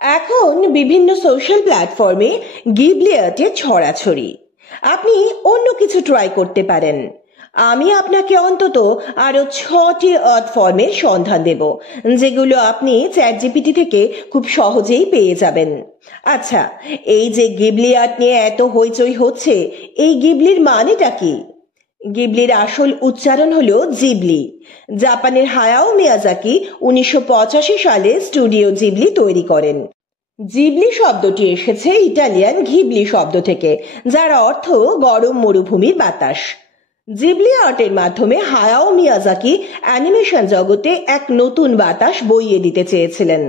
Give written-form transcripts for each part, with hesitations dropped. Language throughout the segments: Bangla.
এখন বিভিন্ন সোশ্যাল প্ল্যাটফর্মে গিবলি আর্টে ছড়াছড়ি। আপনি অন্য কিছু ট্রাই করতে পারেন। আমি আপনাকে অন্তত আরো 6টি আর্ট ফর্মের সন্ধান দেব, যেগুলো আপনি চ্যাট জিপিটি থেকে খুব সহজেই পেয়ে যাবেন। আচ্ছা, এই যে গিবলি আর্ট নিয়ে এত হইচই হচ্ছে, এই গিবলির মানেটা কি? গিবলির আসল উচ্চারণ হলো জিবলি। জাপানের হায়াও মিয়াজাকি 1985 সালে স্টুডিও জিবলি তৈরি করেন। জিবলি শব্দটি এসেছে ইটালিয়ান ঘিবলি শব্দ থেকে, যার অর্থ গরম মরুভূমির বাতাস। জিবলি আর্টের মাধ্যমে হায়াও মিয়াজাকি অ্যানিমেশন জগতে এক নতুন বাতাস বইয়ে দিতে চেয়েছিলেন।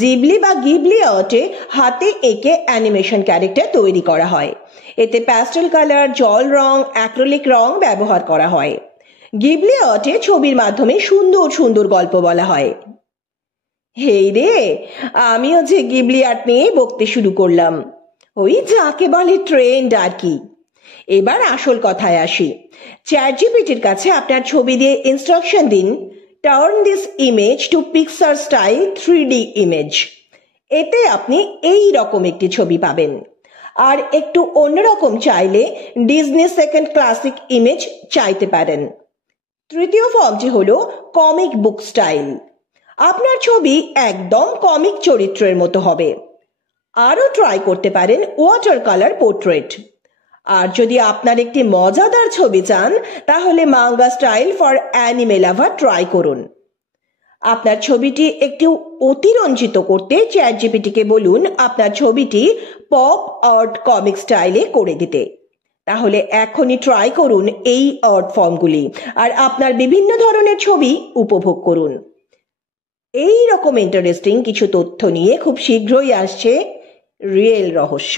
জিবলি বা গিবলি আর্টে হাতে এঁকে অ্যানিমেশন ক্যারেক্টার তৈরি করা হয়। এতে প্যাস্টেল কালার, জল রং, অ্যাক্রিলিক রং ব্যবহার করা হয়। গিবলি আর্টে ছবির মাধ্যমে সুন্দর সুন্দর গল্প বলা হয়। হেই রে, আমিও যে গিবলি আর্ট নিয়ে বকতে শুরু করলাম। ওই যাকে বলে ট্রেন্ড আর কি। এবার আসল কথায় আসি। চ্যাট জিপিটির কাছে আপনার ছবি দিয়ে ইনস্ট্রাকশন দিন, turn this image to picture style 3D image. এতে আপনি এই রকম একটি ছবি পাবেন। আর একটু অন্যরকম চাইলে ডিজনি সেকেন্ড ক্লাসিক ইমেজ চাইতে পারেন। তৃতীয় ফর্মটি হলো কমিক বুক স্টাইল। আপনার ছবি একদম কমিক চরিত্রের মতো হবে। আরও ট্রাই করতে পারেন ওয়াটার কালার পোর্ট্রেট। আর যদি আপনার একটি মজাদার ছবি চান, তাহলে manga style for anime lover try করুন। আপনার ছবিটি একটু অতিরঞ্জিত করতে চ্যাট জিপিটিকে বলুন আপনার ছবিটি পপ আর্ট কমিক স্টাইলে করে দিতে। তাহলে এখনই ট্রাই করুন এই আর্ট ফর্মগুলি, আর আপনার বিভিন্ন ধরনের ছবি উপভোগ করুন। এই রকম ইন্টারেস্টিং কিছু তথ্য নিয়ে খুব শীঘ্রই আসছে রিয়েল রহস্য।